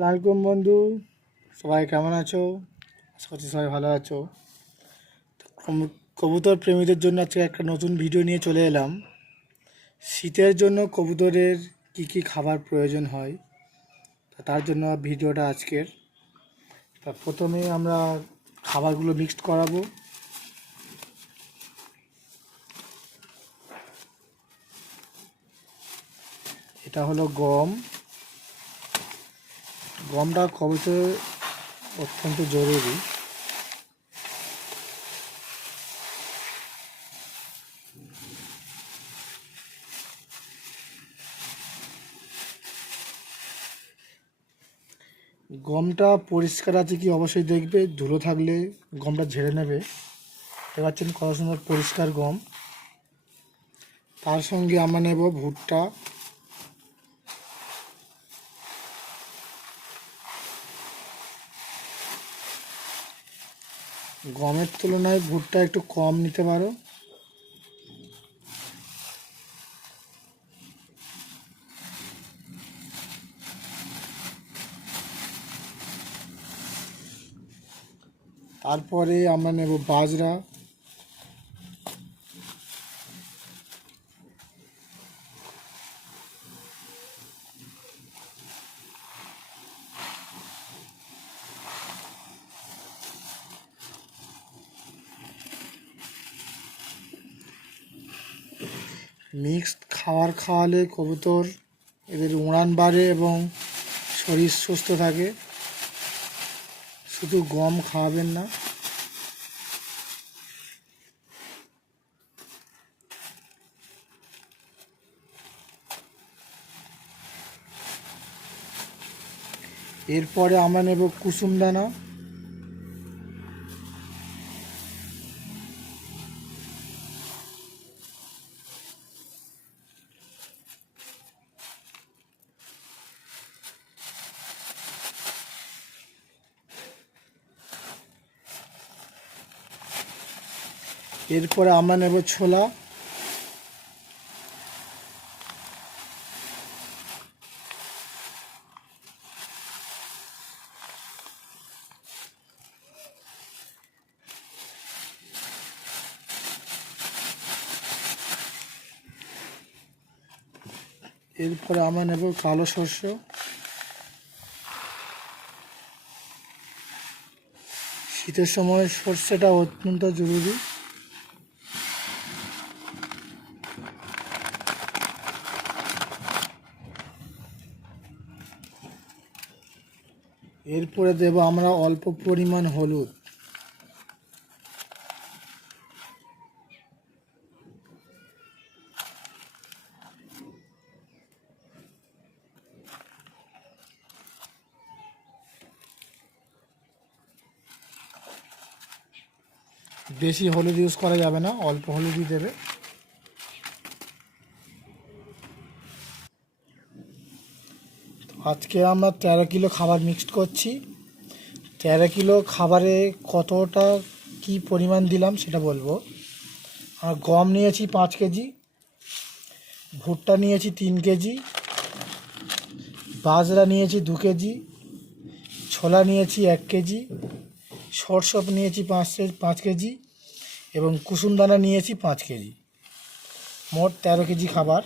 আসসালামু আলাইকুম বন্ধু। সবাই কেমন আছো? আশা করছি সবাই ভালো আছো। কবুতর প্রেমীদের জন্য আজকে একটা নতুন ভিডিও নিয়ে চলে এলাম। শীতের জন্য কবুতরের কি কি খাবার প্রয়োজন হয় তার জন্য ভিডিওটা আজকের। তা প্রথমে আমরা খাবারগুলো মিক্সড করাবো। এটা হলো গম। গমটা কবুতর অত্যন্ত জরুরি। গমটা পরিষ্কার আছে কি অবশ্যই দেখবে, ধুলো থাকলে গমটা ঝেড়ে নেবে। দেখতে পাচ্ছেন কত সুন্দর পরিষ্কার গম। তার সঙ্গে আমরা নেব ভুট্টা। গমের তুলনায় ভুট্টা একটু কম নিতে পারো। তারপরে আমরা নেব বাজরা। মিক্সড খাবার খাওয়ালে কবুতর এদের উড়ান বাড়ে এবং শরীর সুস্থ থাকে। শুধু গম খাওয়াবেন না। এরপরে আমরা নেব কুসুম দানা এরপরে আমরা নেব ছোলা। এরপরে আমরা নেব কালো শস্য শীতের সময় সর্ষেটা অত্যন্ত জরুরি। এরপরে দেব আমরা অল্প পরিমাণ হলুদ। বেশি হলুদ ইউজ করা যাবে না, অল্প হলুদই দেবে। আজকে আমরা তেরো কিলো খাবার মিক্সড করছি। তেরো কিলো খাবারে কতটা কি পরিমাণ দিলাম সেটা বলব। আর গম নিয়েছি পাঁচ কেজি, ভুট্টা নিয়েছি তিন কেজি, বাজরা নিয়েছি দু কেজি, ছোলা নিয়েছি এক কেজি, সরষপ নিয়েছি পাঁচ পাঁচ কেজি এবং কুসুম দানা নিয়েছি পাঁচ কেজি। মোট তেরো কেজি খাবার।